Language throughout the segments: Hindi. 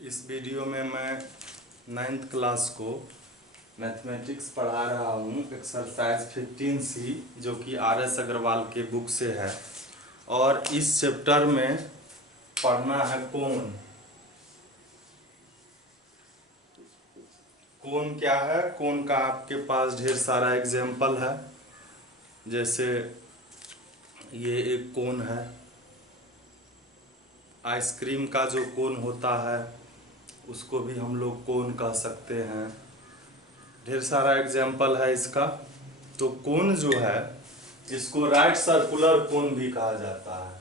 इस वीडियो में मैं 9th क्लास को मैथमेटिक्स पढ़ा रहा हूँ। एक्सरसाइज 15C जो कि RS अग्रवाल के बुक से है और इस चैप्टर में पढ़ना है कोण। कोण क्या है? कोण का आपके पास ढेर सारा एग्जाम्पल है। जैसे ये एक कोण है, आइसक्रीम का जो कोण होता है उसको भी हम लोग कोण कह सकते हैं। ढेर सारा एग्जाम्पल है इसका। तो कोण जो है इसको राइट सर्कुलर कोण भी कहा जाता है।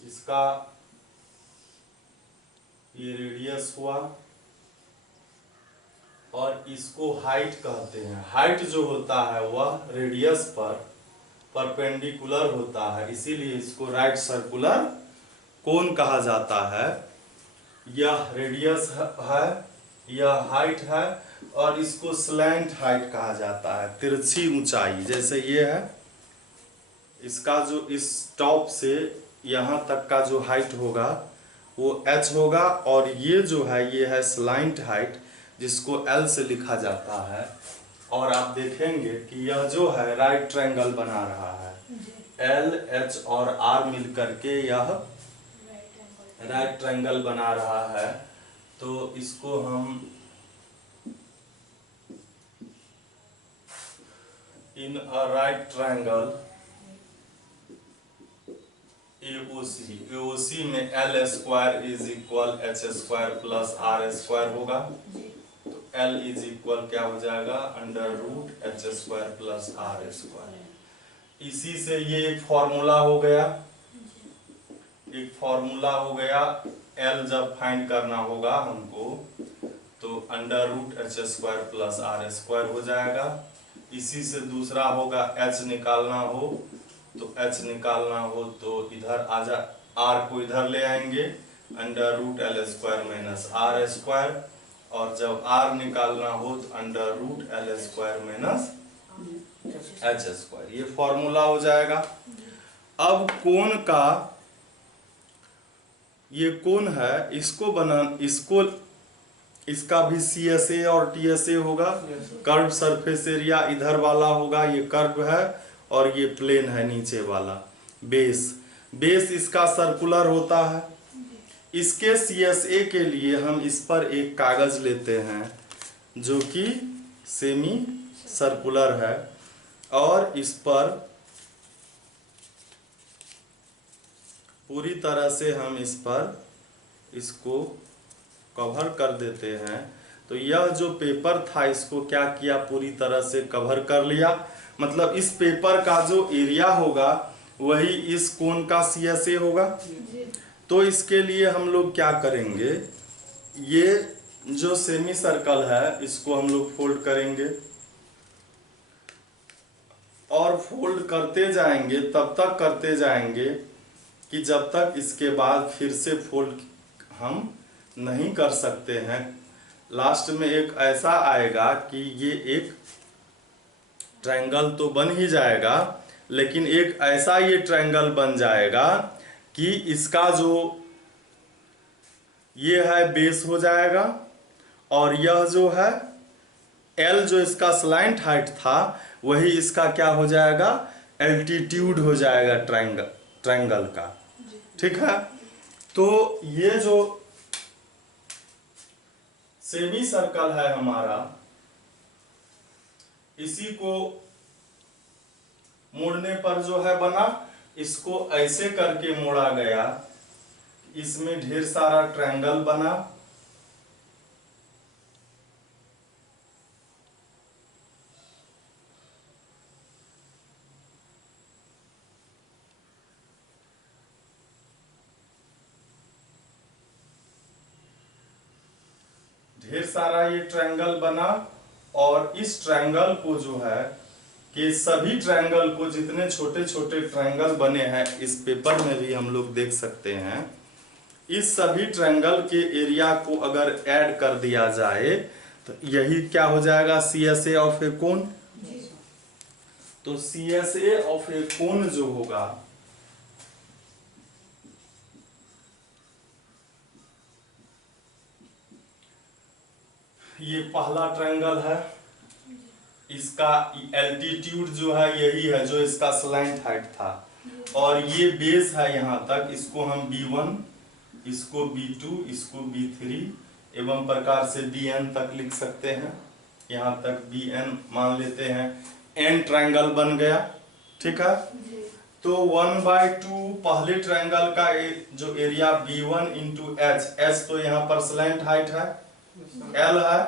इसका ये रेडियस हुआ और इसको हाइट कहते हैं। हाइट जो होता है वह रेडियस पर परपेंडिकुलर होता है, इसीलिए इसको राइट सर्कुलर कोण कहा जाता है। यह रेडियस है, यह हाइट है और इसको स्लैंट हाइट कहा जाता है, तिरछी ऊंचाई। जैसे ये है, इसका जो इस टॉप से यहाँ तक का जो हाइट होगा वो h होगा और ये जो है ये है स्लैंट हाइट जिसको L से लिखा जाता है। और आप देखेंगे कि यह जो है राइट ट्रायंगल बना रहा है। L, H और R मिल करके यह राइट ट्रायंगल बना रहा है। तो इसको हम in a right triangle AOC में L square is equal H square plus R square होगा। तो L इज इक्वल क्या हो जाएगा? Under root H square plus R square. इसी से ये एक फॉर्मूला हो गया, एक फॉर्मूला हो गया। L जब फाइंड करना होगा हमको तो under root H square plus R square हो जाएगा। इसी से दूसरा होगा H निकालना हो तो इधर आ जा, R को इधर ले आएंगे, under root L square minus R square. और जब R निकालना हो तो under root L square minus H square. ये फॉर्मूला हो जाएगा। अब कोण का, ये कोण है, इसका भी CSA और TSA होगा। कर्व सरफेस एरिया इधर वाला होगा, ये कर्व है और ये प्लेन है नीचे वाला। बेस इसका सर्कुलर होता है। इसके CSA के लिए हम इस पर एक कागज लेते हैं जो कि सेमी सर्कुलर है और इस पर पूरी तरह से हम इसको कवर कर देते हैं। तो यह जो पेपर था इसको क्या किया, पूरी तरह से कवर कर लिया। मतलब इस पेपर का जो एरिया होगा वही इस कोण का CSA होगा। तो इसके लिए हम लोग क्या करेंगे, ये जो सेमी सर्कल है इसको हम लोग फोल्ड करेंगे और फोल्ड करते जाएंगे, तब तक करते जाएंगे कि जब तक इसके बाद फिर से फोल्ड हम नहीं कर सकते हैं। लास्ट में एक ऐसा आएगा कि ये एक ट्रायंगल तो बन ही जाएगा, लेकिन एक ऐसा ये ट्रायंगल बन जाएगा कि इसका जो ये है बेस हो जाएगा और यह जो है L जो इसका स्लैंट हाइट था वही इसका क्या हो जाएगा, एल्टीट्यूड हो जाएगा ट्रायंगल का। ठीक है। तो ये जो सेमी सर्कल है हमारा, इसी को मोड़ने पर जो है बना, इसको ऐसे करके मोड़ा गया, इसमें ढेर सारा ट्रायंगल बना। ढेर सारा ये ट्रायंगल बना और इस ट्रायंगल को जो है कि सभी ट्रायंगल को, जितने छोटे छोटे ट्रायंगल बने हैं इस पेपर में भी हम लोग देख सकते हैं, इस सभी ट्रायंगल के एरिया को अगर ऐड कर दिया जाए तो यही क्या हो जाएगा, CSA ऑफ ए कोण। तो CSA ऑफ ए कोण जो होगा ये पहला ट्रायंगल है, इसका एल्टीट्यूड जो है यही है जो इसका स्लैंट हाइट था, और ये बेस है यहाँ तक, इसको हम B1, इसको B2, इसको B3 एवं प्रकार से Bn तक लिख सकते हैं। यहाँ तक Bn मान लेते हैं, n ट्रायंगल बन गया। ठीक है, तो 1/2 पहले ट्रायंगल का जो एरिया B1 इंटू H तो यहाँ पर स्लैंट हाइट है L है,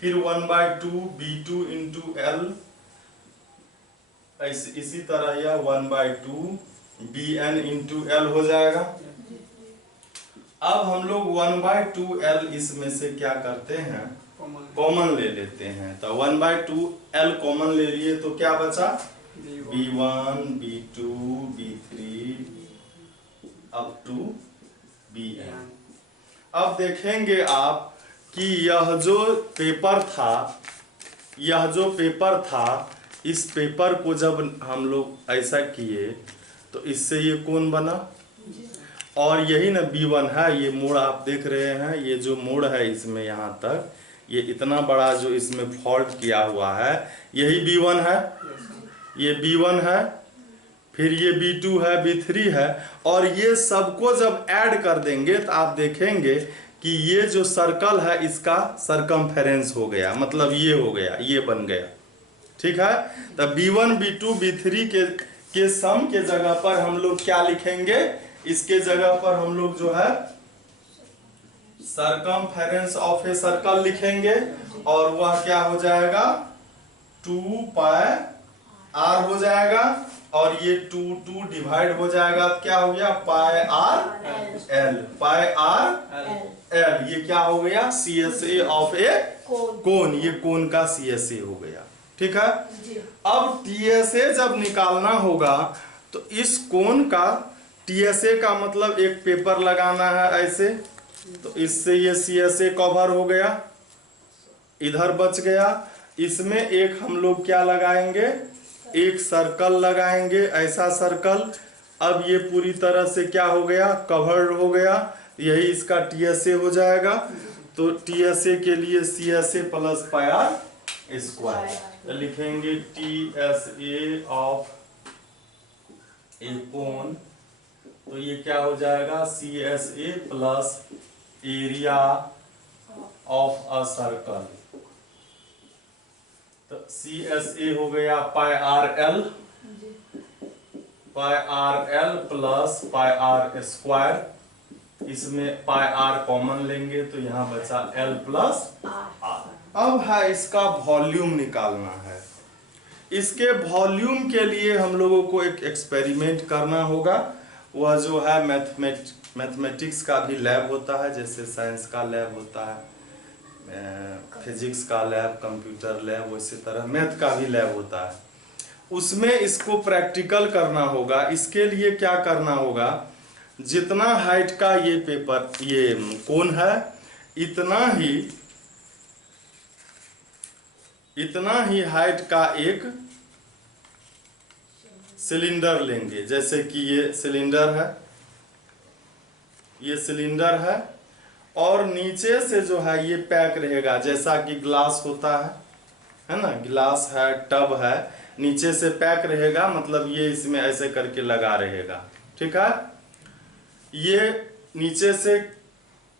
फिर 1/2 B2 इंटू L, इसी तरह यह 1/2 Bn इंटू L हो जाएगा। अब हम लोग 1/2 L इसमें से क्या करते हैं, कॉमन ले लेते हैं। तो 1/2 L कॉमन ले लिए तो क्या बचा, B1 B2 B3 up to Bn। अब देखेंगे आप कि यह जो पेपर था, इस पेपर को जब हम लोग ऐसा किए तो इससे ये कोण बना, और यही ना B1 है, ये मोड़ आप देख रहे हैं, ये जो मोड़ है इसमें यहाँ तक, ये इतना बड़ा जो इसमें फॉल्ट किया हुआ है यही B1 है, ये B1 है, फिर ये B2 है, B3 है, और ये सबको जब ऐड कर देंगे तो आप देखेंगे कि ये जो सर्कल है इसका सरकमफेरेंस हो गया, मतलब ये हो गया, ये बन गया। ठीक है, तो B1 B2 B3 के सम के जगह पर हम लोग क्या लिखेंगे, इसके जगह पर हम लोग जो है सरकमफेरेंस ऑफ ए सर्कल लिखेंगे, और वह क्या हो जाएगा 2 पाई r हो जाएगा, और ये 2 डिवाइड हो जाएगा तो क्या हो गया पाई r l, पाई r l, ये क्या हो गया CSA ऑफ ए कोन, ये कोन का CSA हो गया। ठीक है, अब TSA जब निकालना होगा तो इस कोन का TSA का मतलब एक पेपर लगाना है ऐसे, तो इससे ये CSA कवर हो गया, इधर बच गया। इसमें एक हम लोग क्या लगाएंगे, एक सर्कल लगाएंगे, ऐसा सर्कल। अब ये पूरी तरह से क्या हो गया, कवर्ड हो गया, यही इसका TSA हो जाएगा। तो TSA के लिए CSA plus pi r square, तो लिखेंगे TSA ऑफ ए कोन, तो ये क्या हो जाएगा CSA plus area of a circle, तो CSA हो गया पाई RL, पाई RL plus pi r square, इसमें पाई r कॉमन लेंगे तो यहाँ बचा L प्लस r। अब है इसका वॉल्यूम निकालना है। इसके वॉल्यूम के लिए हम लोगों को एक एक्सपेरिमेंट करना होगा, वह जो है मैथमेटिक्स का भी लैब होता है, जैसे साइंस का लैब होता है, फिजिक्स का लैब, कंप्यूटर लैब, उसी तरह मैथ का भी लैब होता है, उसमें इसको प्रैक्टिकल करना होगा। इसके लिए क्या करना होगा, जितना हाइट का ये पेपर, ये कोन है, इतना ही हाइट का एक सिलेंडर लेंगे। जैसे कि ये सिलेंडर है, ये सिलेंडर है, और नीचे से जो है ये पैक रहेगा, जैसा कि ग्लास होता है ना, गिलास है, टब है, नीचे से पैक रहेगा, मतलब ये इसमें ऐसे करके लगा रहेगा। ठीक है, ये नीचे से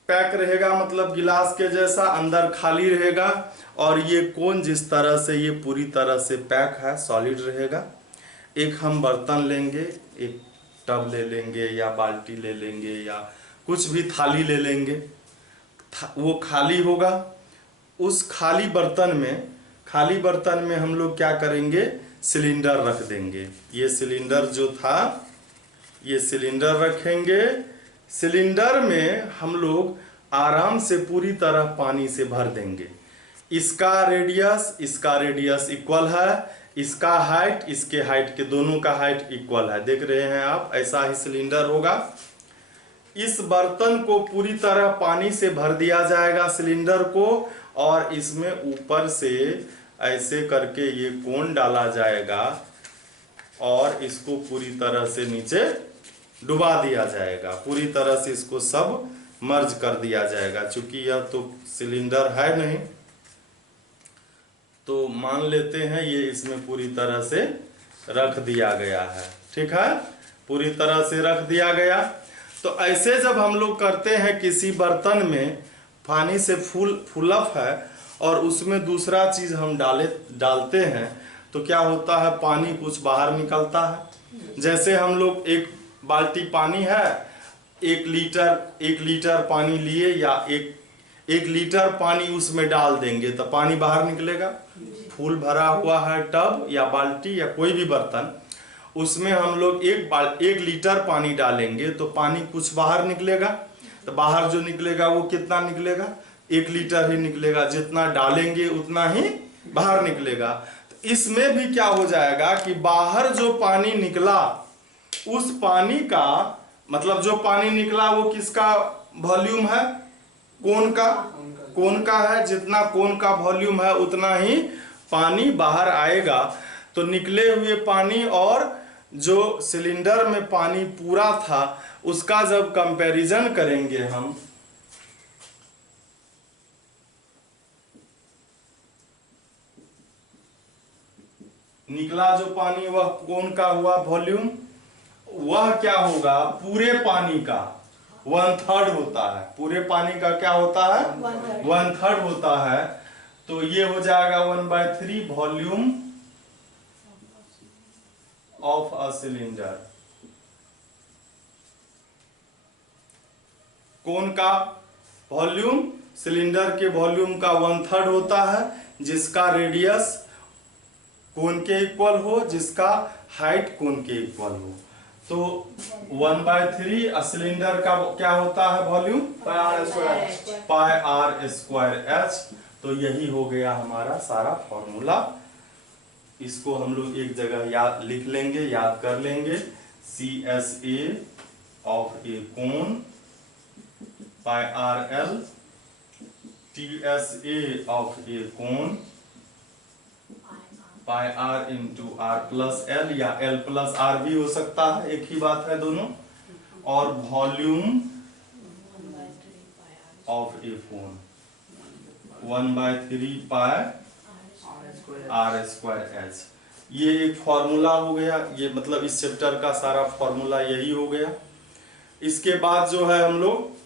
पैक रहेगा, मतलब गिलास के जैसा, अंदर खाली रहेगा, और ये कोन जिस तरह से ये पूरी तरह से पैक है, सॉलिड रहेगा। एक हम बर्तन लेंगे, एक टब ले लेंगे, या बाल्टी ले लेंगे, या कुछ भी थाली ले लेंगे, वो खाली होगा। उस खाली बर्तन में हम लोग क्या करेंगे, सिलेंडर रख देंगे। ये सिलेंडर जो था, ये सिलेंडर रखेंगे। सिलेंडर में हम लोग आराम से पूरी तरह पानी से भर देंगे। इसका रेडियस इक्वल है, इसका हाइट इसके हाइट के, दोनों का हाइट इक्वल है, देख रहे हैं आप, ऐसा ही सिलेंडर होगा। इस बर्तन को पूरी तरह पानी से भर दिया जाएगा सिलेंडर को, और इसमें ऊपर से ऐसे करके ये कोन डाला जाएगा, और इसको पूरी तरह से नीचे डुबा दिया जाएगा, पूरी तरह से इसको सब मर्ज कर दिया जाएगा। चूंकि यह तो सिलेंडर है नहीं, तो मान लेते हैं ये इसमें पूरी तरह से रख दिया गया है। ठीक है, पूरी तरह से रख दिया गया। तो ऐसे जब हम लोग करते हैं किसी बर्तन में पानी से फुलअप है और उसमें दूसरा चीज हम डालते हैं तो क्या होता है, पानी कुछ बाहर निकलता है। जैसे हम लोग एक बाल्टी पानी है, 1 लीटर पानी लिए या एक लीटर पानी उसमें डाल देंगे तो पानी बाहर निकलेगा। फूल भरा हुआ है टब या बाल्टी या कोई भी बर्तन, उसमें हम लोग 1 लीटर पानी डालेंगे तो पानी कुछ बाहर निकलेगा। तो बाहर जो निकलेगा वो कितना निकलेगा, 1 लीटर ही निकलेगा। जितना डालेंगे उतना ही बाहर निकलेगा। तो इसमें भी क्या हो जाएगा कि बाहर जो पानी निकला उस पानी का मतलब जो पानी निकला वो किसका वॉल्यूम है, कोन का है। जितना कोन का वॉल्यूम है उतना ही पानी बाहर आएगा। तो निकले हुए पानी और जो सिलेंडर में पानी पूरा था उसका जब कंपैरिजन करेंगे हम, निकला जो पानी वह कोन का हुआ वॉल्यूम, वह क्या होगा, पूरे पानी का 1/3 होता है। पूरे पानी का क्या होता है, 1/3 होता है। तो ये हो जाएगा 1/3 वॉल्यूम ऑफ अ सिलेंडर। कोन का वॉल्यूम सिलेंडर के वॉल्यूम का 1/3 होता है, जिसका रेडियस कोन के इक्वल हो, जिसका हाइट कोन के इक्वल हो। तो 1/3 सिलेंडर का क्या होता है volume, pi R square H. तो यही हो गया हमारा सारा फॉर्मूला। इसको हम लोग एक जगह याद लिख लेंगे, याद कर लेंगे। CSA of a cone pi R L, TSA of a cone pi R into R plus L, या एल प्लस आर भी हो सकता है, एक ही बात है दोनों। और volume of a cone 1/3 pi R square H. ये एक फॉर्मूला हो गया। ये मतलब इस चैप्टर का सारा फॉर्मूला यही हो गया। इसके बाद जो है हम लोग,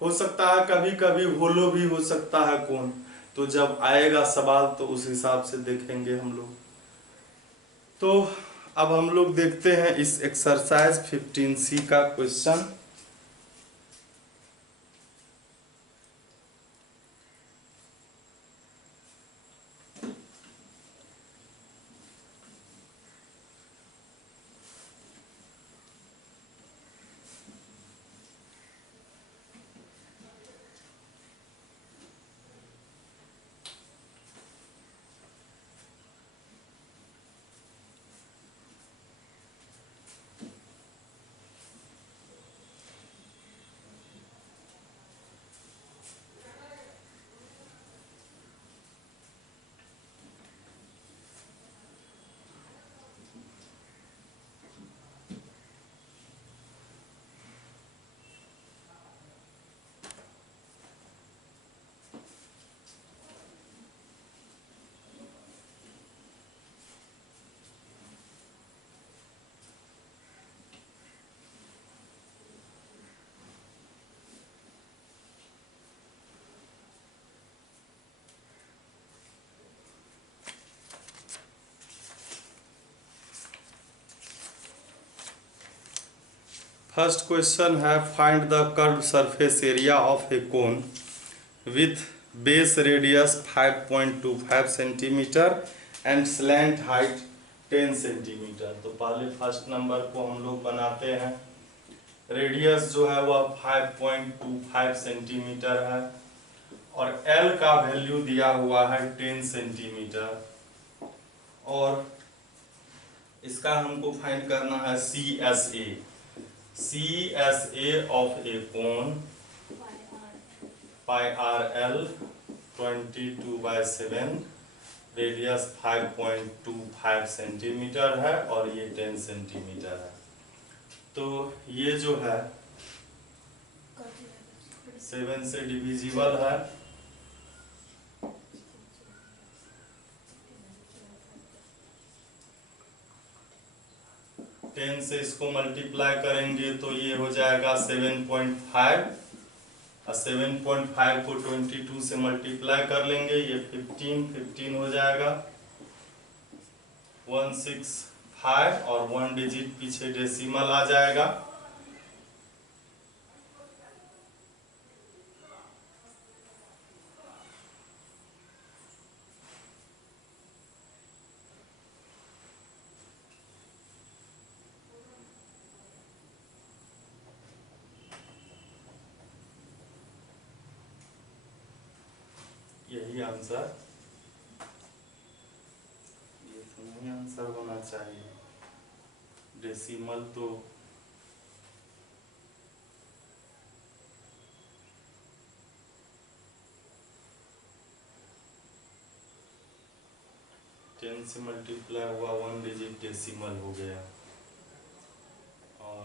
हो सकता है कभी कभी होलो भी हो सकता है कौन, तो जब आएगा सवाल तो उस हिसाब से देखेंगे हम लोग। तो अब हम लोग देखते हैं इस एक्सरसाइज 15C का क्वेश्चन। फर्स्ट क्वेश्चन है, find the curve surface area of a cone with base radius 5.25 centimetre and slant height 10 centimetre. तो पहले फर्स्ट नंबर को हम लोग बनाते हैं। रेडियस जो है वह 5.25 सेंटीमीटर है और L का वैल्यू दिया हुआ है 10 सेंटीमीटर। और इसका हमको फाइंड करना है CSA of a cone pi R L 22/7, radius 5.25 centimetre है और ये 10 सेंटीमीटर है। तो ये जो है 7 से डिविजिबल है, से इसको मल्टीप्लाई करेंगे तो ये हो जाएगा 7.5 और 7.5 को 22 से मल्टीप्लाई कर लेंगे, ये 15 हो जाएगा। 165 और 1 डिजिट पीछे डेसिमल आ जाएगा। यही आंसर, ये तो नहीं आंसर होना चाहिए, डेसिमल तो 10 से मल्टीप्लाई हुआ, 1 डिजिट डेसिमल हो गया। और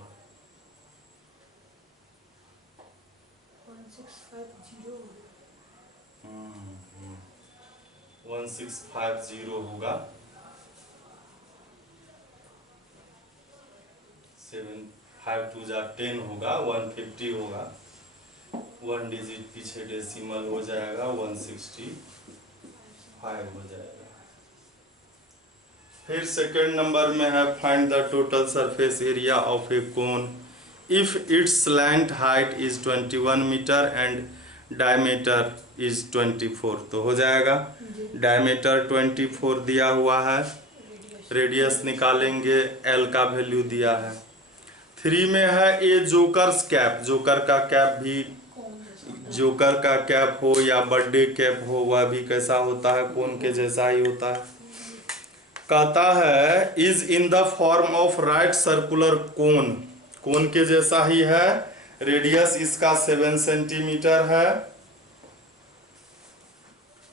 1650 होगा। 7 5 2 जा 10 होगा, 150 होगा, 1 डिजिट पीछे डेसिमल हो जाएगा, 165 हो जाएगा। फिर सेकंड नंबर में है find the total surface area of a cone if its slant height is 21 metre and diameter is 24। तो हो जाएगा, डायमीटर 24 दिया हुआ है, रेडियस निकालेंगे, एल का वैल्यू दिया है। 3 में है ए जोकर्स कैप, जोकर का कैप भी, जोकर का कैप हो या बर्थडे कैप हो, वह भी कैसा होता है, कोन के जैसा ही होता है। कहता है is in the form of right circular cone, cone के जैसा ही है, रेडियस इसका 7 सेंटीमीटर है,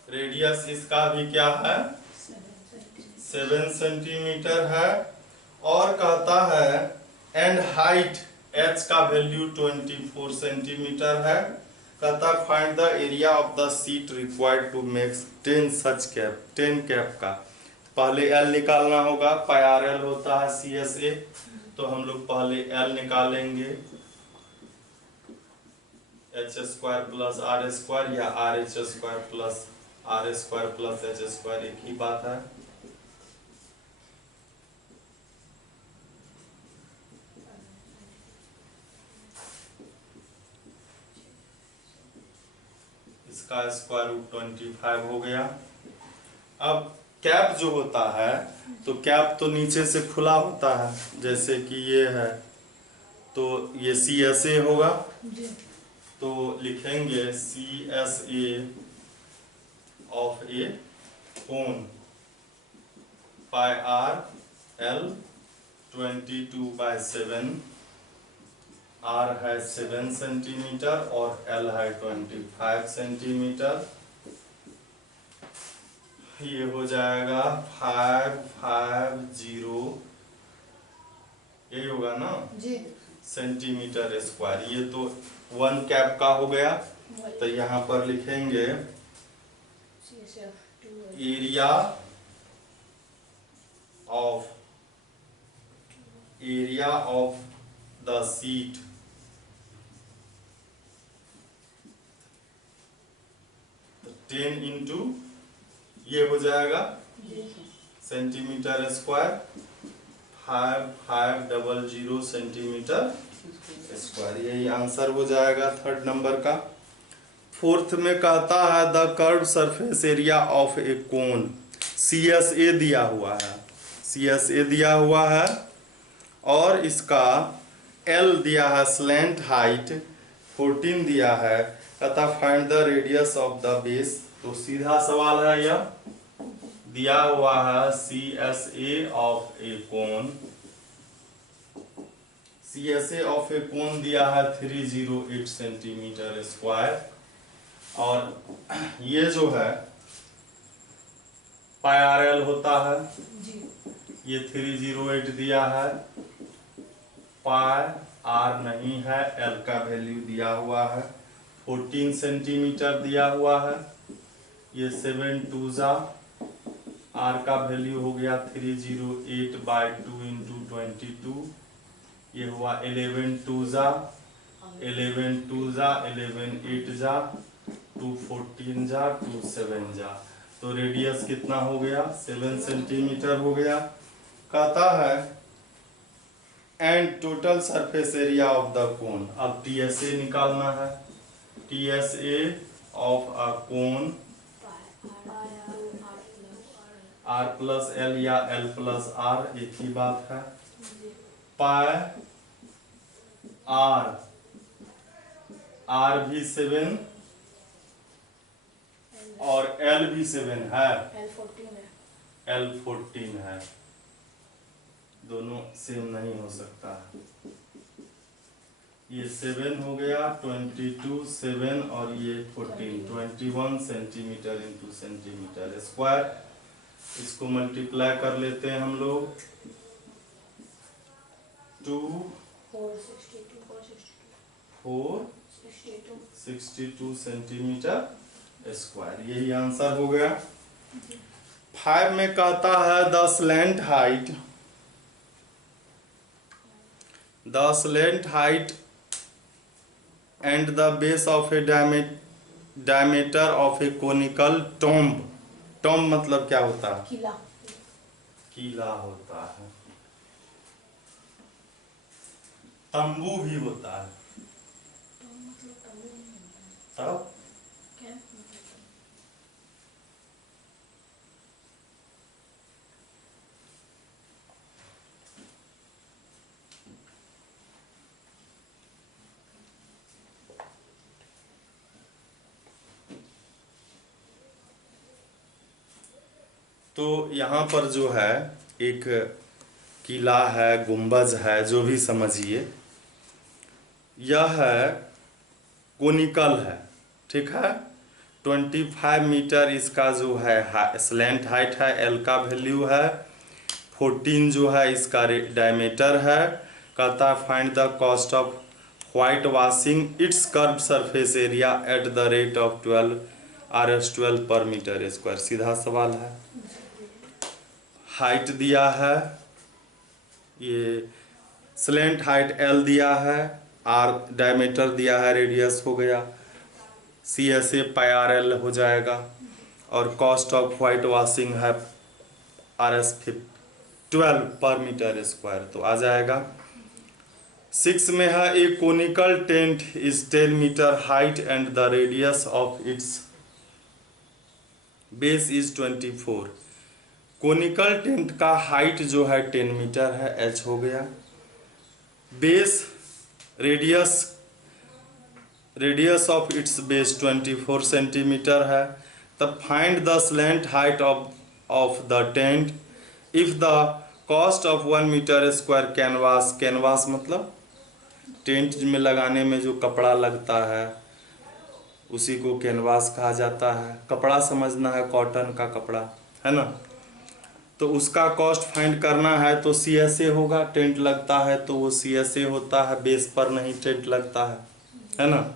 रेडियस इसका भी क्या है 7 सेंटीमीटर है। और कहता है एंड हाइट एच का वैल्यू 24 सेंटीमीटर है। कहता find the area of the sheet required to make 10 such cap, 10 cap का। पहले एल निकालना होगा, पाई आर एल होता है CSA, तो हम लोग पहले एल निकालेंगे, h² प्लस r² या RH² plus r² plus h², एक ही बात है। इसका स्क्वायर रूट 25 हो गया। अब कैप जो होता है, तो कैप तो नीचे से खुला होता है, जैसे कि ये है, तो ये CSA होगा, तो लिखेंगे CSA of a cone pi R L 22/7, R है 7 सेंटीमीटर और एल है 25 सेंटीमीटर। ये हो जाएगा 550, यही होगा ना जी, सेंटीमीटर स्क्वायर। ये तो 1 कैप का हो गया, तो यहाँ पर लिखेंगे एरिया ऑफ द सीट तो 10 इंटू ये हो जाएगा सेंटीमीटर स्क्वायर, 5500 सेंटीमीटर स्क्वायर, यही आंसर हो जाएगा थर्ड नंबर का। फोर्थ में कहता है the curve surface area of a cone, CSA दिया हुआ है, CSA दिया हुआ है और इसका L दिया है, स्लैंट हाइट 14 दिया है। कहता find the radius of the base, तो सीधा सवाल है, यह दिया हुआ है CSA of a cone, CSA of a cone दिया है 308 सेंटीमीटर स्क्वायर, और ये जो है पाई आर एल होता है जी। ये 308 दिया है, पाई आर नहीं है, एल का वैल्यू दिया हुआ है 14 सेंटीमीटर दिया हुआ है, ये 7 2 जा, आर का वैल्यू हो गया 308/2 × 22, ये हुआ 11 2 जा 11 2 जा 11 8 जा 2 14 जा 2 7 जा, तो रेडियस कितना हो गया 7 सेंटीमीटर हो गया। कहता है and total surface area of the cone, अब TSA निकालना है। TSA of a cone R plus L या L प्लस R एक ही बात है। पाई R भी 7 और L भी 7 है, L 14 है, दोनों सेम नहीं हो सकता। ये 7 हो गया 22 7 और ये 14 21 सेंटीमीटर इंटू सेंटीमीटर स्क्वायर। इसको मल्टीप्लाई कर लेते हैं हम लोग 462 सेंटीमीटर स्क्वायर, यही आंसर हो गया। 5 में कहता है the slant height and the base of A diameter of A conical tomb. Tomb मतलब क्या होता है? किला होता है। तंबू भी होता है तब तो यहाँ पर जो है एक किला है, गुंबज है, जो भी समझिए, यह है कोनिकल है, ठीक है। 25 मीटर इसका जो है स्लैंट हाइट है, L का वैल्यू है, 14 जो है इसका डायमीटर है। कहता है find the cost of white washing it's curve surface area at the rate of 12 RS12 पर मीटर स्क्वायर। सीधा सवाल है। हाइट दिया है, ये स्लैंट हाइट L दिया है, R डायमीटर दिया है, रेडियस हो गया, CSA पाई RL हो जाएगा, और कॉस्ट ऑफ व्हाइट वॉशिंग है RS12 पर मीटर स्क्वायर, तो आ जाएगा। 6 में है a conical tent is 10 meter height and the radius of its base is 24। Conical tent का हाइट जो है 10 मीटर है, H हो गया। Base radius of its base 24 centimetre है। तब find the slant height of the tent if the cost of 1 metre square canvas. Canvas मतलब टेंट में लगाने में जो कपड़ा लगता है उसी को कैनवास कहा जाता है। कपड़ा समझना है, कॉटन का कपड़ा है ना। तो उसका कॉस्ट फाइंड करना है तो CSA होगा, टेंट लगता है तो वो CSA होता है, बेस पर नहीं टेंट लगता है ना।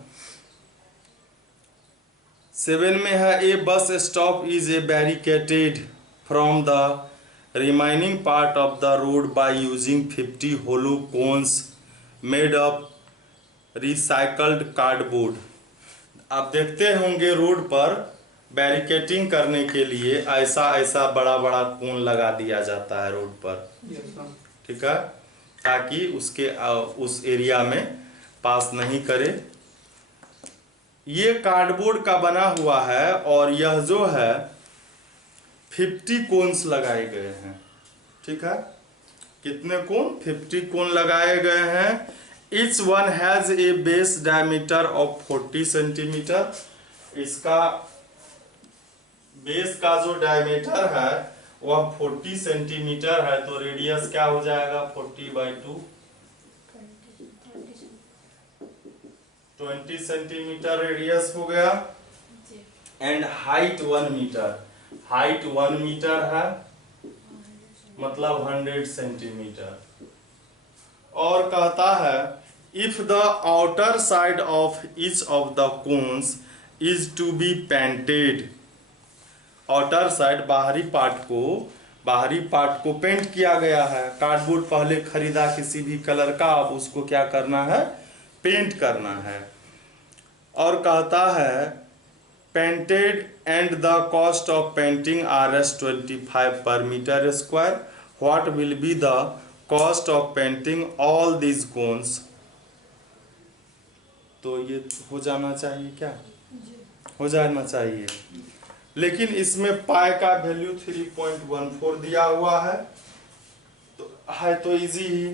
7 में है a bus stop is a barricaded from the remaining part of the road by using 50 hollow cones made of recycled cardboard. आप देखते होंगे रोड पर बैरिकेटिंग करने के लिए ऐसा बड़ा बड़ा कोन लगा दिया जाता है रोड पर, ठीक है, ताकि उसके उस एरिया में पास नहीं करे। ये कार्डबोर्ड का बना हुआ है और यह जो है 50 कोन्स लगाए गए हैं, ठीक है। कितने कोन? 50 कोन लगाए गए हैं। Each one has a base diameter of 40 centimetre. इसका बेस का जो डायमीटर है वह 40 सेंटीमीटर है, तो रेडियस क्या हो जाएगा 40/2 20 सेंटीमीटर रेडियस हो गया। And height 1 metre, height 1 metre है मतलब 100 सेंटीमीटर। और कहता है if the outer side of each of the cones is to be painted. Outer side बाहरी पार्ट को बाहरी पार्ट को पेंट किया गया है। कार्डबोर्ड पहले खरीदा किसी भी कलर का, अब उसको क्या करना है, पेंट करना है। और कहता है painted and the cost of painting Rs 25 per metre square, what will be the cost of painting all this cones. तो ये हो जाना चाहिए, क्या हो जाना चाहिए, लेकिन इसमें पाई का वैल्यू 3.14 दिया हुआ है, तो इजी ही।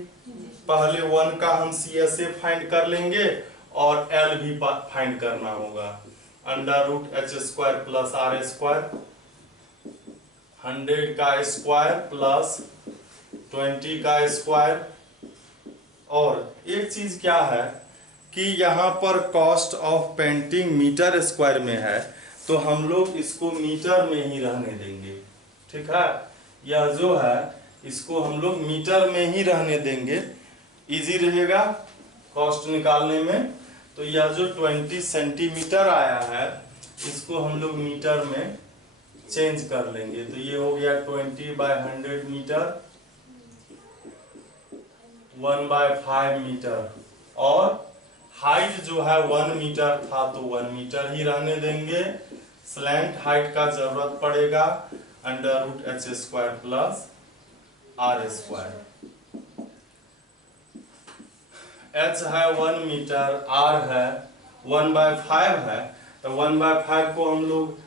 पहले 1 का हम CSA फाइंड कर लेंगे और L भी फाइंड करना होगा। √h² प्लस R² 100 का स्क्वायर प्लस 20 का स्क्वायर। और एक चीज क्या है कि यहाँ पर cost of painting metre square में है, तो हम लोग इसको मीटर में ही रहने देंगे, ठीक है। यह जो है इसको हम लोग मीटर में ही रहने देंगे, इजी रहेगा कॉस्ट निकालने में। तो यह जो 20 सेंटीमीटर आया है इसको हम लोग मीटर में चेंज कर लेंगे। तो ये हो गया 20/100 मीटर, 1/5 मीटर। और हाइट जो है 1 मीटर था तो 1 मीटर ही रहने देंगे। स्लैंट हाइट का जरूरत पड़ेगा √h² प्लस R²। h है 1 मीटर, r है 1/5 है, तो 1/5 को हम लोग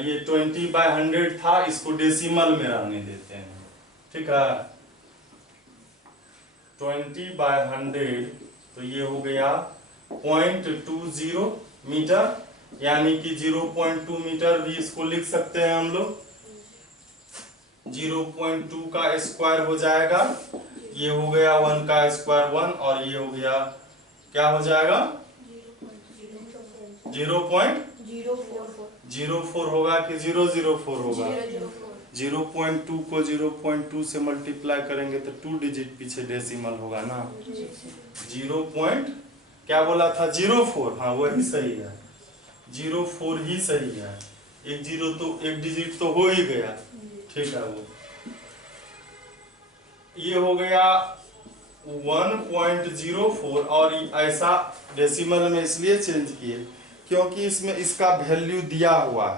ये 20/100 था, इसको डेसिमल में रहने देते हैं, ठीक है। 20/100 तो ये हो गया 0.20 मीटर, यानी कि 0.2 मीटर भी इसको लिख सकते हैं हम लोग। 0.2 का स्क्वायर हो जाएगा, ये हो गया 1 का स्क्वायर 1, और ये हो गया क्या हो जाएगा 0.04 होगा कि 004 होगा। 0.2 को 0.2 से मल्टीप्लाई करेंगे तो 2 डिजिट पीछे डेसिमल होगा ना। 0. क्या बोला था 04, हाँ वही सही है, 04 ही सही है। एक जीरो तो एक डिजिट तो हो ही गया, ठीक है। वो ये हो गया 1.04, और ऐसा डेसिमल में इसलिए चेंज किए क्योंकि इसमें इसका वैल्यू दिया हुआ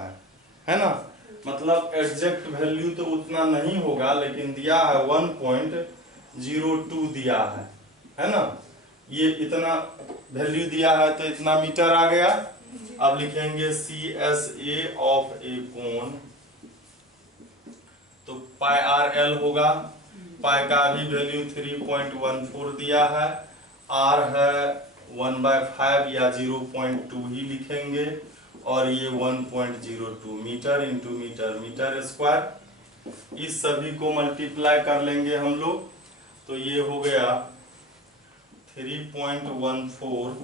है ना। मतलब एग्जैक्ट वैल्यू तो उतना नहीं होगा, लेकिन दिया है 1.02 दिया है ना। ये इतना वैल्यू दिया है तो इतना मीटर आ गया। अब लिखेंगे CSA ऑफ ए कोन, तो πRL होगा। पाई का भी वैल्यू 3.14 दिया है, R है 1/5 या 0.2 ही लिखेंगे, और ये 1.02 metre into metre metre square. इस सभी को मल्टीप्लाई कर लेंगे हम लोग, तो ये हो गया 3.14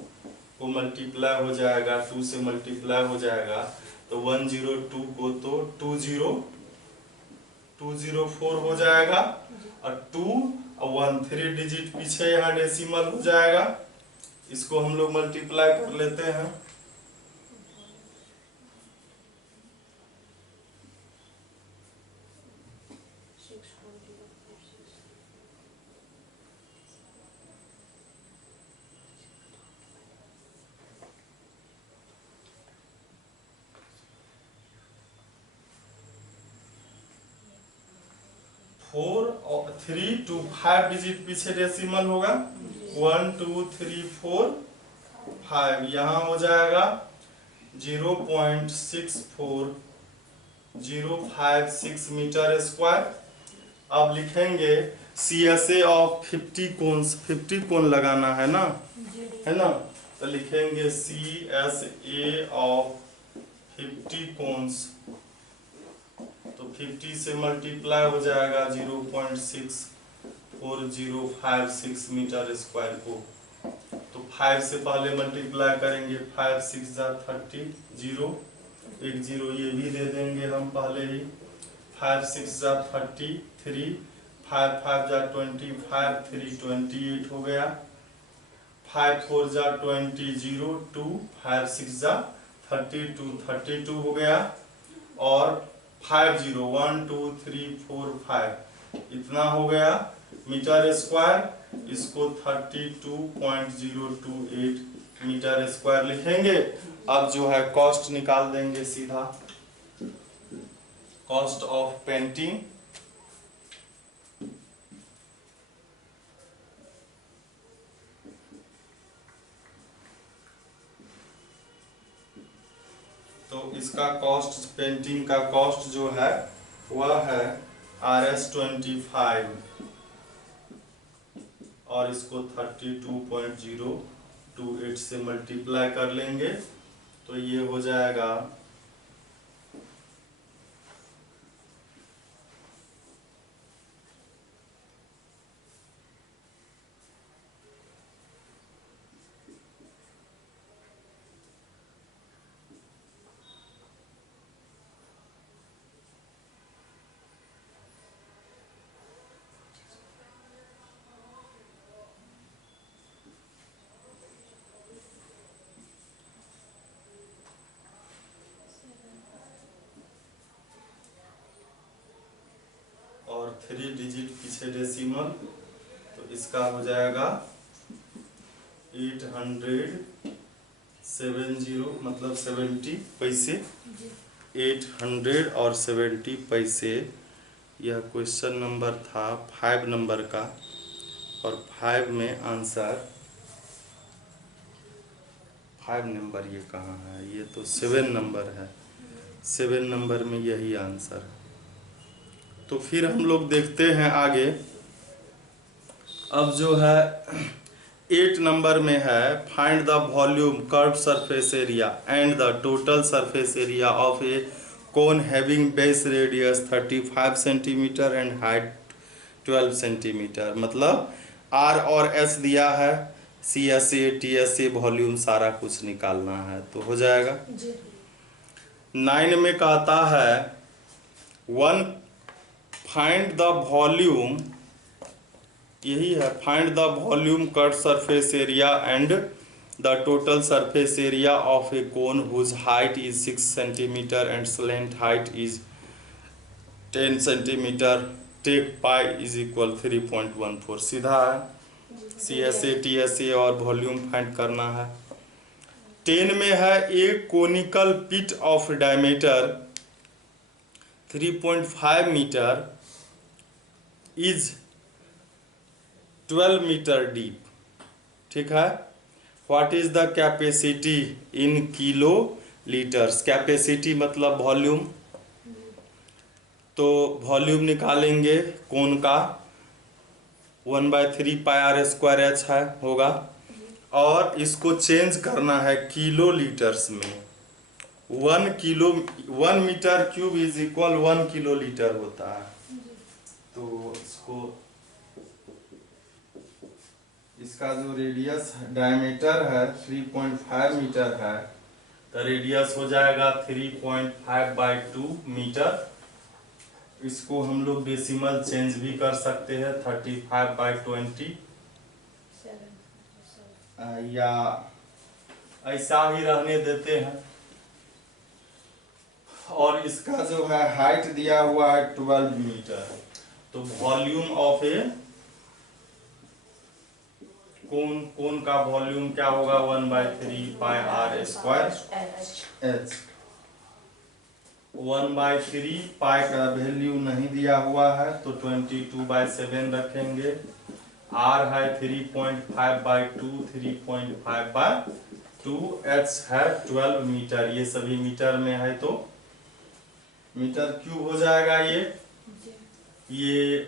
को मल्टीप्लाई हो जाएगा 2 से मल्टीप्लाई हो जाएगा, तो 102 को तो 204 हो जाएगा, और 2 और 1 3 डिजिट पीछे यहाँ डेसिमल हो जाएगा। इसको हम लोग मल्टीप्लाई कर लेते हैं। फोर और 3 to 5 डिजिट पीछे डेसिमल होगा, 1 2 3 4 5, यहाँ हो जाएगा 0.64056 मीटर स्क्वायर। अब लिखेंगे CSA ऑफ 50 कोन्स, 50 कोन लगाना है ना, तो लिखेंगे CSA ऑफ 50 कोन्स, तो 50 से मल्टीप्लाई हो जाएगा 0.64056 मीटर स्क्वायर को। तो 5 से पहले मल्टीप्लाई करेंगे, 5 6 जा 30, 0 एक 0 ये भी दे देंगे हम पहले ही। 5 6 जा 33, 5 5 जा 25, 3 28 हो गया। 5 4 जा 20, 0 2, 5 6 जा 32 32 हो गया। और 50 1 2 3 4 5 इतना हो गया मीटर स्क्वायर। इसको 32.028 मीटर स्क्वायर लिखेंगे। अब जो है कॉस्ट निकाल देंगे सीधा, कॉस्ट ऑफ पेंटिंग। तो इसका कॉस्ट, पेंटिंग का कॉस्ट जो है वह है RS25 और इसको 32.028 से मल्टीप्लाई कर लेंगे तो ये हो जाएगा और 3 डिजिट पीछे डेसिमल, तो इसका हो जाएगा 870 मतलब 70 पैसे, 800 और 70 पैसे। यह क्वेश्चन नंबर था 5 नंबर का और 5 में आंसर 5 नंबर ये कहाँ है, ये तो 7 नंबर है, 7 नंबर में यही आंसर है। तो फिर हम लोग देखते हैं आगे। अब जो है 8 नंबर में है find the volume curve surface area and the total surface area of a cone having base radius 35 centimetre and height 12 centimetre. मतलब आर और एस दिया है, C S A T S A volume सारा कुछ निकालना है तो हो जाएगा। 9 में कहता है फाइंड द वॉल्यूम, यही है find the volume curved surface area and the total surface area of a cone whose height is 6 centimetre and slant height is 10 centimetre, take pi is equal 3.14। सीधा है, C S A T S A और वॉल्यूम फाइंड करना है। 10 में है a conical pit of diameter 3.5 metre is 12 metre deep. ठीक है, what is the capacity in kilo litres. Capacity मतलब वॉल्यूम, तो वॉल्यूम निकालेंगे कौन का 1/3 पाई आर स्क्वायर एच है होगा, और इसको चेंज करना है किलो लीटर्स में। 1 metre cube is equal 1 kilolitre होता है। तो इसको, इसका जो रेडियस डायमीटर है 3.5 मीटर है, तो रेडियस हो जाएगा 3.5/2 मीटर। इसको हम लोग डेसिमल चेंज भी कर सकते हैं 35/20 या ऐसा ही रहने देते हैं। और इसका जो है हाइट दिया हुआ है 12 मीटर, तो वॉल्यूम ऑफ ए कौन का वॉल्यूम क्या होगा 1/3 पाई आर स्क्वायर एच। 1/3 पाई का वैल्यू नहीं दिया हुआ है तो 22/7 रखेंगे। आर है 3.5/2, 3.5/2, एच है 12 मीटर, ये सभी मीटर में है तो मीटर क्यूब हो जाएगा। ये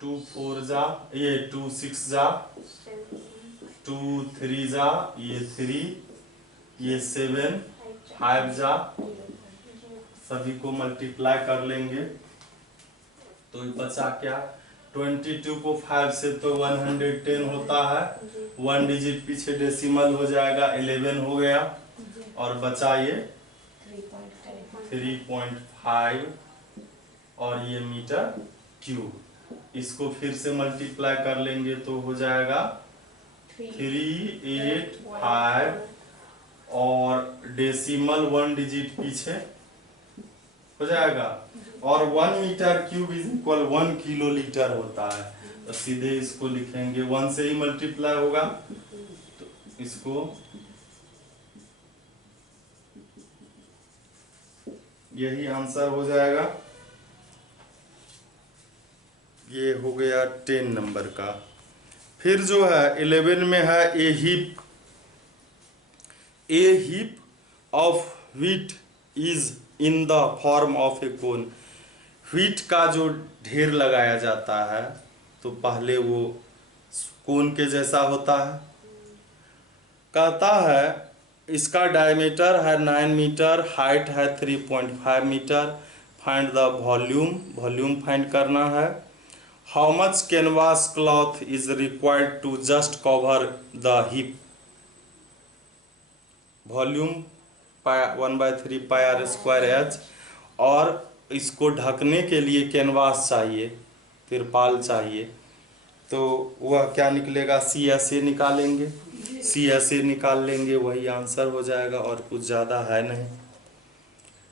2 4 जा, ये 2 6 जा, 2 3 जा, ये 3, ये 7 5 जा, सभी को मल्टीप्लाई कर लेंगे तो बचा क्या 22 को 5 से तो 110 होता है, 1 डिजिट पीछे डेसिमल हो जाएगा 11 हो गया, और बचा ये 3.5 और ये मीटर क्यूब। इसको फिर से मल्टीप्लाई कर लेंगे तो हो जाएगा 385 और डेसिमल 1 डिजिट पीछे हो जाएगा। और 1 metre cube is equal 1 kilolitre होता है, तो सीधे इसको लिखेंगे 1 से ही मल्टीप्लाई होगा, तो इसको यही आंसर हो जाएगा। ये हो गया 10 नंबर का। फिर जो है 11 में है a heap of wheat is in the form of a cone. Wheat का जो ढेर लगाया जाता है तो पहले वो कोन के जैसा होता है। कहता है इसका डायमीटर है 9 मीटर, हाइट है 3.5 metre, find the volume, volume find करना है। How much canvas cloth is required to just cover the heap, volume 1/3 pi R square H, और इसको ढकने के लिए कैनवास चाहिए, तिरपाल चाहिए, तो वह क्या निकलेगा, CSA निकालेंगे, CSA निकाल लेंगे, वही आंसर हो जाएगा और कुछ ज़्यादा है नहीं।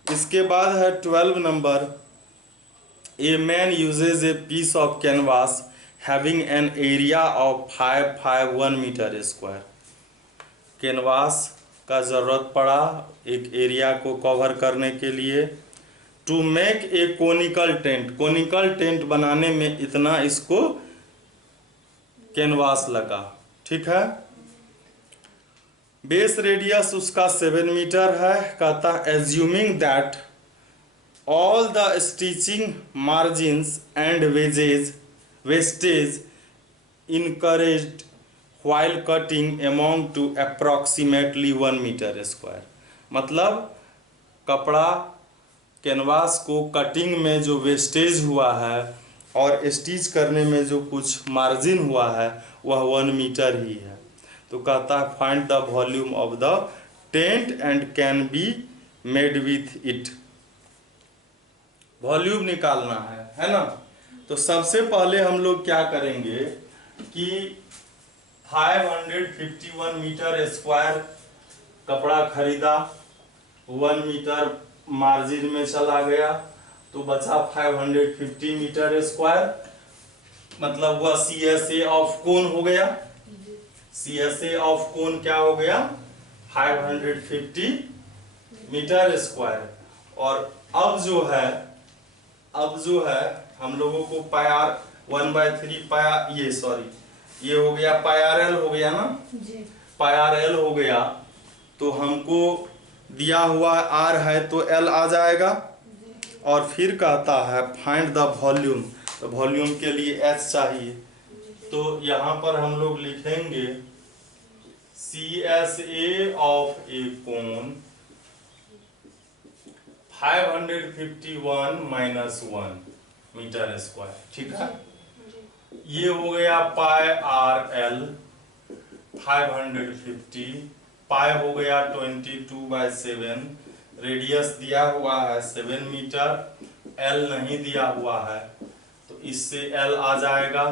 इसके बाद है 12 number, a man uses a piece of canvas having an area of 551 metre square. Canvas का ज़रूरत पड़ा एक एरिया को कवर करने के लिए। To make a conical tent, conical tent बनाने में इतना इसको कैनवास लगा, ठीक है। बेस रेडियस उसका 7 मीटर है। कहता assuming that all the stitching margins and wastage incurred while cutting amount to approximately 1 metre square. मतलब कपड़ा कैनवास को कटिंग में जो वेस्टेज हुआ है और स्टिच करने में जो कुछ मार्जिन हुआ है वह 1 मीटर ही है। तो कहता है find the volume of the tent and can be made with it, volume निकालना है ना। तो सबसे पहले हम लोग क्या करेंगे कि 551 मीटर स्क्वायर कपड़ा खरीदा, 1 मीटर मार्जिन में चला गया तो बचा 550 मीटर स्क्वायर, मतलब वह CSA ऑफ कोन हो गया। CSA ऑफ कोन क्या हो गया, 550 मीटर स्क्वायर। और अब जो है हम लोगों को पाई आर 1/3 पाई, ये हो गया पाई आर एल हो गया ना, पाई आर एल हो गया, तो हमको दिया हुआ R है तो L आ जाएगा। और फिर कहता है फाइंड द वॉल्यूम, तो वॉल्यूम के लिए H चाहिए, तो यहाँ पर हम लोग लिखेंगे CSA of a cone 551 minus 1 metre square, ठीक है। ये हो गया पाई आर एल 550, पाई हो गया 22/7, रेडियस दिया हुआ है 7 मीटर, एल नहीं दिया हुआ है तो इससे एल आ जाएगा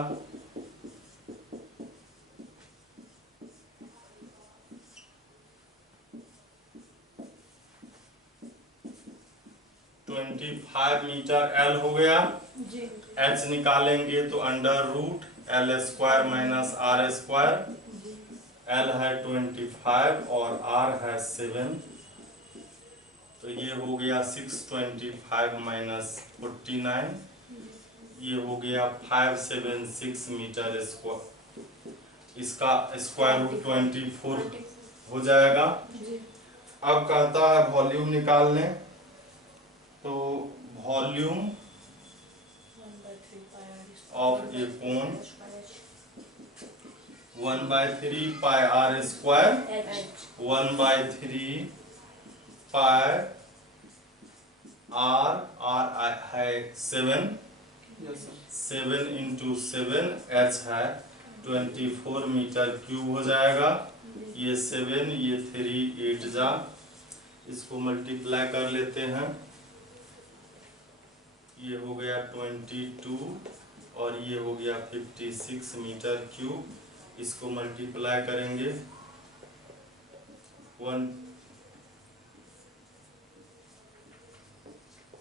25 मीटर, एल हो गया। एच निकालेंगे तो √L² माइनस R², एल है 25 और R है 7, तो ये हो गया 625 माइनस 49, ये हो गया 576 मीटर स्क्वायर, इसका स्क्वायर रूट 24 हो जाएगा। अब कहता है वॉल्यूम निकालने, तो volume of a cone 1/3 pi R², 1/3 pi R है 7, 7 इंटू 7, H है 24 मीटर क्यूब हो जाएगा। ये 7 ये 3 8 जा, इसको मल्टीप्लाई कर लेते हैं, ये हो गया 22 और ये हो गया 56 मीटर क्यूब, इसको मल्टीप्लाई करेंगे 1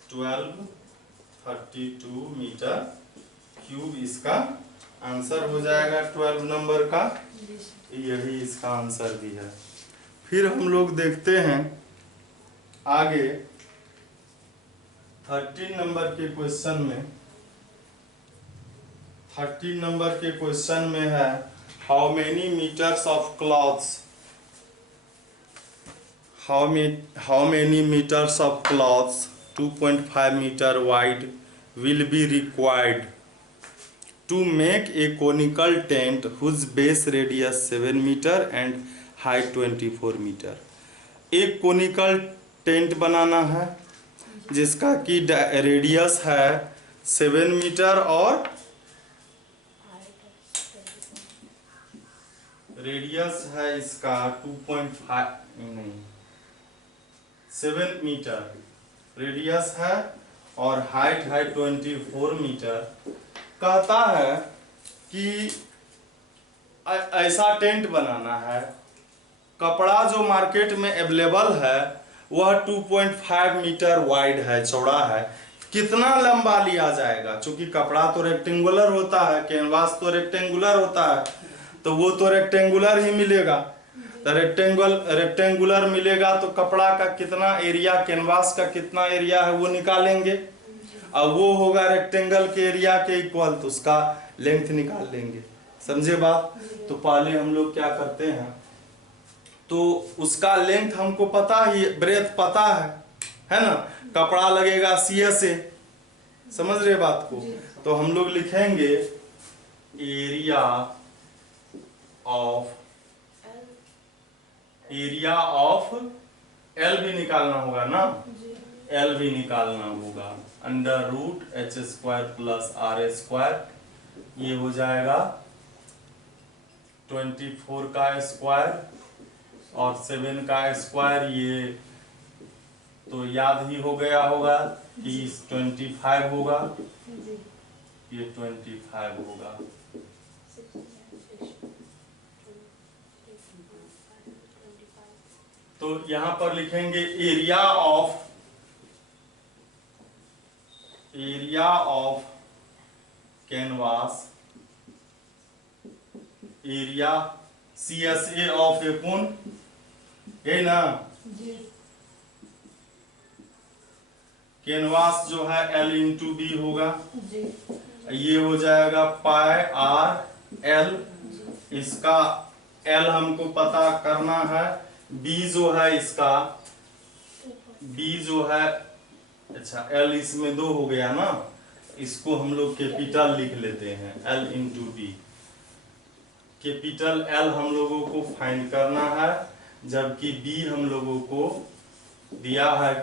1232 मीटर क्यूब इसका आंसर हो जाएगा 12 नंबर का। यही इसका आंसर भी है। फिर हम लोग देखते हैं आगे 13 नंबर के क्वेश्चन में। 13 नंबर के क्वेश्चन में है how many metres of cloths, how many meters of cloths 2.5 meter wide will be required to make a conical tent whose base radius 7 meter and height 24 meter। एक कोनिकल टेंट बनाना है जिसका कि रेडियस है 7 मीटर और रेडियस है इसका 2.5 नहीं 7 मीटर रेडियस है और हाइट है 24 मीटर। कहता है कि ऐसा टेंट बनाना है, कपड़ा जो मार्केट में अवेलेबल है वह 2.5 मीटर वाइड है, चौड़ा है। कितना लंबा लिया जाएगा, क्योंकि कपड़ा तो रेक्टेंगुलर होता है, कैनवास तो रेक्टेंगुलर होता है, तो वो तो रेक्टेंगुलर ही मिलेगा। तो रेक्टेंगुलर मिलेगा तो कपड़ा का कितना एरिया, कैनवास का कितना एरिया है वो निकालेंगे। अब वो होगा रेक्टेंगल के एरिया के इक्वल, तो उसका लेंथ निकाल लेंगे। समझे बात? तो पहले हम लोग क्या करते हैं, तो उसका लेंथ हमको पता ही, ब्रेथ पता है ना। कपड़ा लगेगा CSA, समझ रहे बात को। तो हम लोग लिखेंगे एरिया ऑफ L भी निकालना होगा ना, L भी निकालना होगा, √h² + r²। ये हो जाएगा 24 का स्क्वायर और 7 का स्क्वायर। ये तो याद ही हो गया होगा कि 25 होगा, ये 25 होगा। तो यहां पर लिखेंगे area of canvas, area CSA of a cone, है ना। कैनवास जो है L × B होगा, ये हो जाएगा πr/L। इसका L हमको पता करना है, B जो है इसका, B जो है, अच्छा L इसमें 2 हो गया ना, इसको हम लोग कैपिटल लिख लेते हैं, L × B। कैपिटल L हम लोगों को फाइंड करना है, जबकि B हम लोगों को दिया है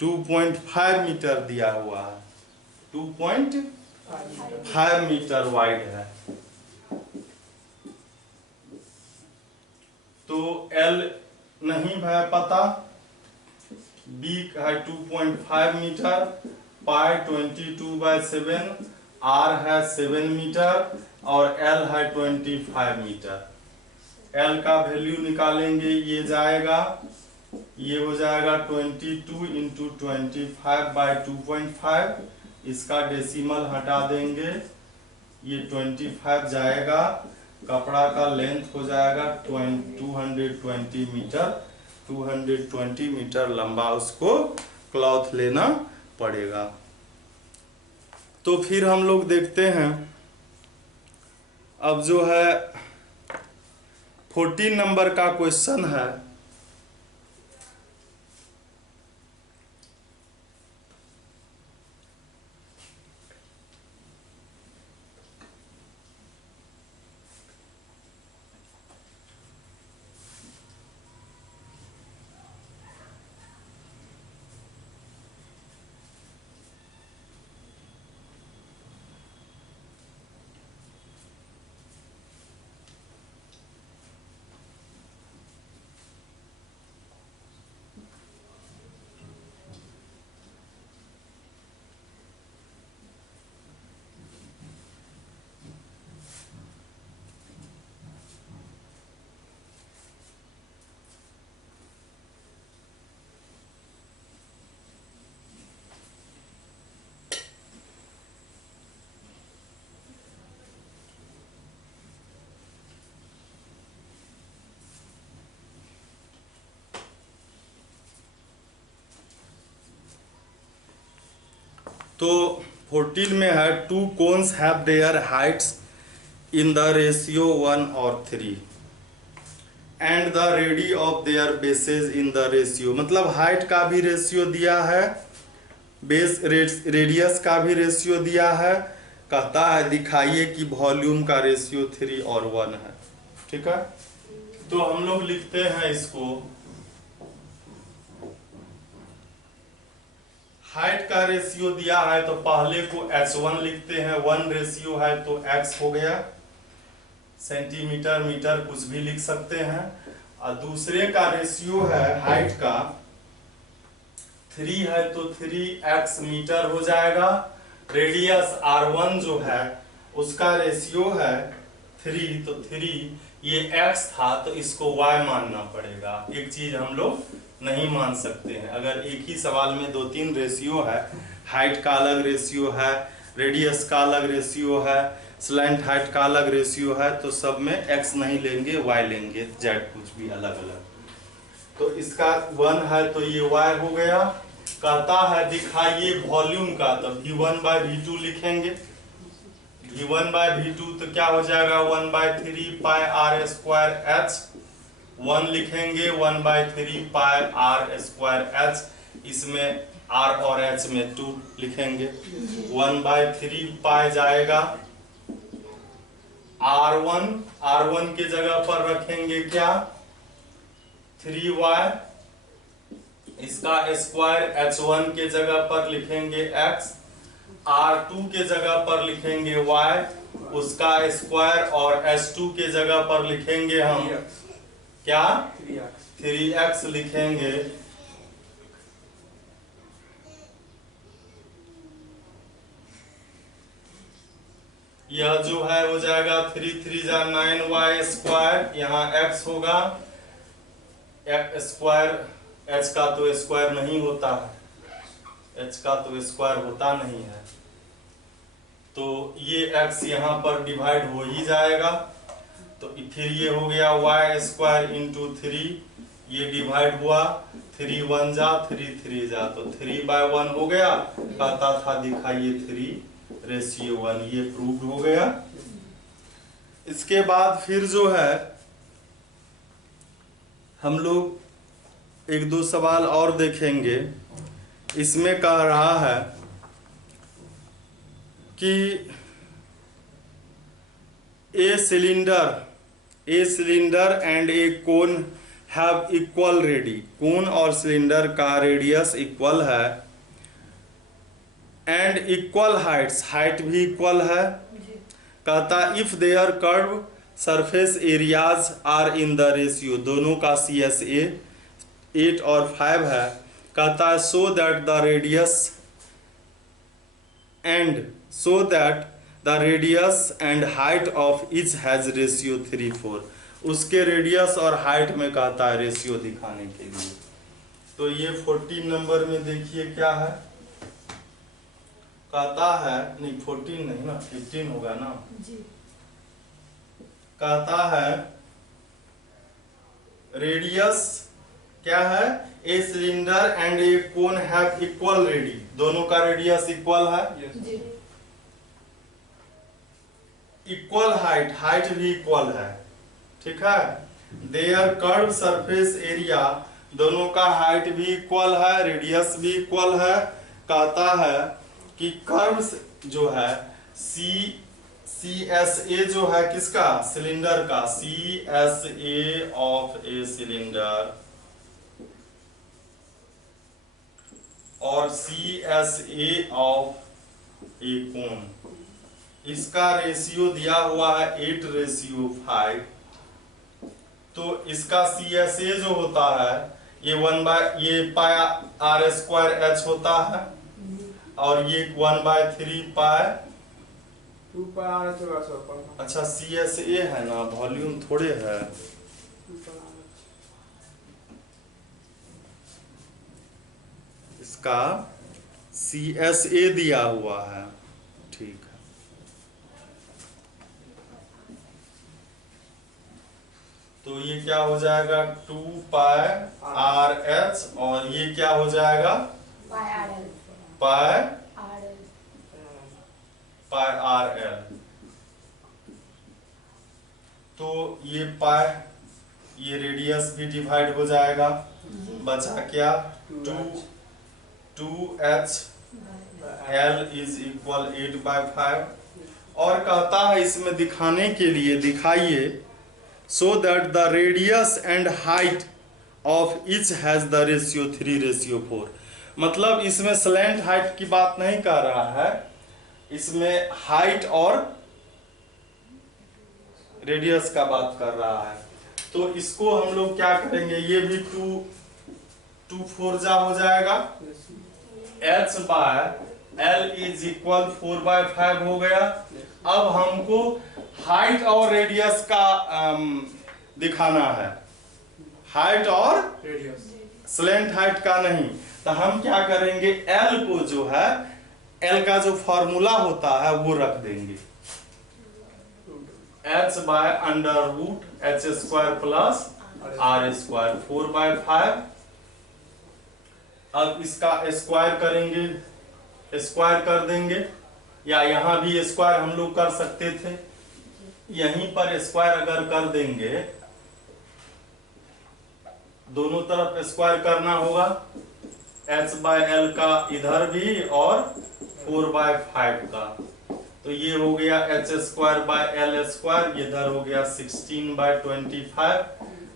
2.5 मीटर दिया हुआ है, 2.5 मीटर वाइड है। तो L नहीं है पता, B है 2.5 मीटर, पाई 22/7, R है 7 मीटर और L है 25 मीटर। L का वैल्यू निकालेंगे, ये जाएगा, ये हो जाएगा 22 × 25/2.5। इसका डेसिमल हटा देंगे, ये 25 जाएगा। कपड़ा का लेंथ हो जाएगा 220 मीटर, 220 मीटर लंबा उसको क्लॉथ लेना पड़ेगा। तो फिर हम लोग देखते हैं, अब जो है 14 नंबर का क्वेश्चन है। तो 14 में है to cons have their heights in the ratio 1 और 3 and the ready of their bases in the ratio, मतलब हाइट का भी रेशियो दिया है, बेस रेडियस का भी रेशियो दिया है। कहता है दिखाइए कि वॉल्यूम का रेशियो 3 और 1 है। ठीक है, तो हम लोग लिखते हैं इसको, हाइट का रेशियो दिया है तो पहले को h1 लिखते हैं, 1 रेशियो है तो x हो गया, सेंटीमीटर मीटर कुछ भी लिख सकते हैं। और दूसरे का रेशियो है हाइट का 3 है तो 3x मीटर हो जाएगा। रेडियस r1 जो है उसका रेशियो है 3, तो 3 ये x था तो इसको y मानना पड़ेगा। एक चीज हम लोग नहीं मान सकते हैं, अगर एक ही सवाल में 2-3 रेशियो है, हाइट का अलग रेशियो है, रेडियस का अलग रेशियो है, स्लैंट हाइट का अलग रेशियो है, तो सब में x नहीं लेंगे y लेंगे, z कुछ भी अलग अलग। तो इसका 1 है तो ये y हो गया। कहता है दिखाइए वॉल्यूम का, तो v1/v2 लिखेंगे, v1/v2 तो क्या हो जाएगा 1/3 पाई r स्क्वायर h, 1 लिखेंगे 1/3 पाई r स्क्वायर h, इसमें r और h में 2 लिखेंगे, 1/3 पाई जाएगा r1 के जगह पर रखेंगे क्या 3y, इसका स्क्वायर h1 के जगह पर लिखेंगे x, r2 के जगह पर लिखेंगे y, उसका स्क्वायर, और h2 के जगह पर लिखेंगे हम क्या 3x लिखेंगे। यह जो है हो जाएगा 3 जा 9y स्क्वायर, यहाँ x होगा, x स्क्वायर, h का तो स्क्वायर नहीं होता है, h का तो स्क्वायर होता नहीं है, तो ये x यहाँ पर डिवाइड हो ही जाएगा। तो फिर ये हो गया y स्क्वायर इंटू 3, ये डिवाइड हुआ, 3 1 जा 3 3 जा, तो 3/1 हो गया। कहता था दिखाइए 3:1, ये प्रूव्ड हो गया। इसके बाद फिर जो है हम लोग 1-2 सवाल और देखेंगे। इसमें कह रहा है कि a cylinder and a cone have equal radii, cone और सिलेंडर का रेडियस इक्वल है, एंड इक्वल हाइट्स, हाइट भी इक्वल है। कहता if their curved surface areas are in the ratio, दोनों का CSA 8 और 5 है। कहता है so that the radius and height of each has ratio 3:4, उसके रेडियस और हाइट में कहता है रेशियो दिखाने के लिए। तो ये 14 नंबर में देखिए क्या है, कहता है, नहीं 14 नहीं ना, 15 होगा ना जी। कहता है रेडियस क्या है, ए cylinder and a cone have equal ready, दोनों का रेडियस इक्वल है, इक्वल हाइट, हाइट भी इक्वल है, ठीक है। देयर कर्व सरफेस एरिया, दोनों का हाइट भी इक्वल है, रेडियस भी इक्वल है। कहता है कि कर्व जो है CSA जो है किसका, सिलेंडर का, CSA ऑफ ए सिलेंडर और CSA ऑफ ए कोन, इसका रेशियो दिया हुआ है 8:5। तो इसका CSA जो होता है ये पाई r स्क्वायर h होता है, और ये 1/3 पाई 2 पाई r स्क्वायर। अच्छा CSA है ना, वॉल्यूम थोड़े है, इसका CSA दिया हुआ है, ठीक है। तो ये क्या हो जाएगा 2 पाई RH, और ये क्या हो जाएगा पाई पाई आर एल। तो ये पाई, ये रेडियस भी डिवाइड हो जाएगा, बचा क्या 2h L इज इक्वल 8/5। और कहता है इसमें दिखाने के लिए दिखाइए, सो that the radius and height of each has the ratio 3:4। मतलब इसमें स्लैंट हाइट की बात नहीं कर रहा है, इसमें हाइट और रेडियस का बात कर रहा है। तो इसको हम लोग क्या करेंगे, ये भी 2 4 जा हो जाएगा, h by L is equal 4/5 हो गया। अब हमको हाइट और रेडियस का दिखाना है, हाइट और स्लैंट हाइट का नहीं। तो हम क्या करेंगे, L को जो है, L का जो फॉर्मूला होता है वो रख देंगे, h by under root h² plus r², 4/5। अब इसका स्क्वायर करेंगे, स्क्वायर कर देंगे, या यहां भी स्क्वायर हम लोग कर सकते थे, यहीं पर स्क्वायर अगर कर देंगे, दोनों तरफ स्क्वायर करना होगा, h बाय L का इधर भी और 4/5 का। तो ये हो गया h² बाय L², इधर हो गया 16/25।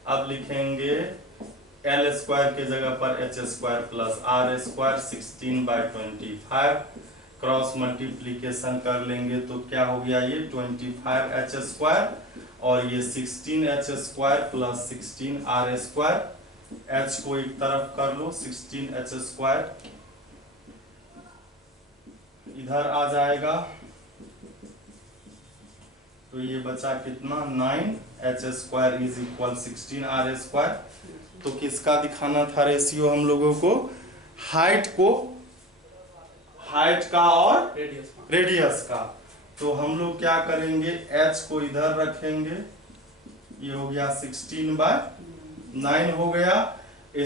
अब लिखेंगे L² के जगह पर h² plus r², 16/25। Cross multiplication कर लेंगे तो क्या हो गया, ये 25h² और ये 16h² प्लस 16r²। h को एक तरफ कर लो, 16h² इधर आ जाएगा, तो ये बचा कितना 9h² इज इक्वल 16r²। तो किसका दिखाना था रेशियो हम लोगों को, हाइट का और रेडियस का। तो हम लोग क्या करेंगे, h को इधर रखेंगे, ये हो गया 16/9 हो गया,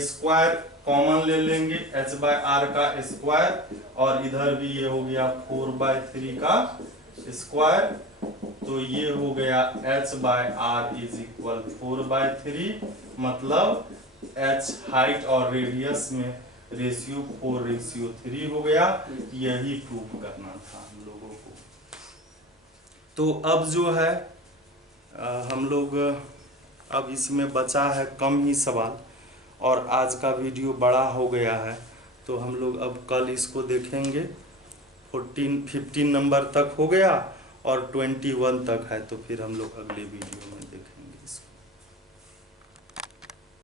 स्क्वायर कॉमन ले लेंगे, h बाय r का स्क्वायर, और इधर भी ये हो गया 4/3 का स्क्वायर। तो ये हो गया h by r is equal 4/3। मतलब h हाइट और रेडियस में रेशियो 4:3 हो गया। यही प्रूफ करना था हम लोगों को। तो अब जो है हम लोग, अब इसमें बचा है कम ही सवाल, और आज का वीडियो बड़ा हो गया है, तो हम लोग अब कल इसको देखेंगे। 15 नंबर तक हो गया और 21 तक है, तो फिर हम लोग अगले वीडियो में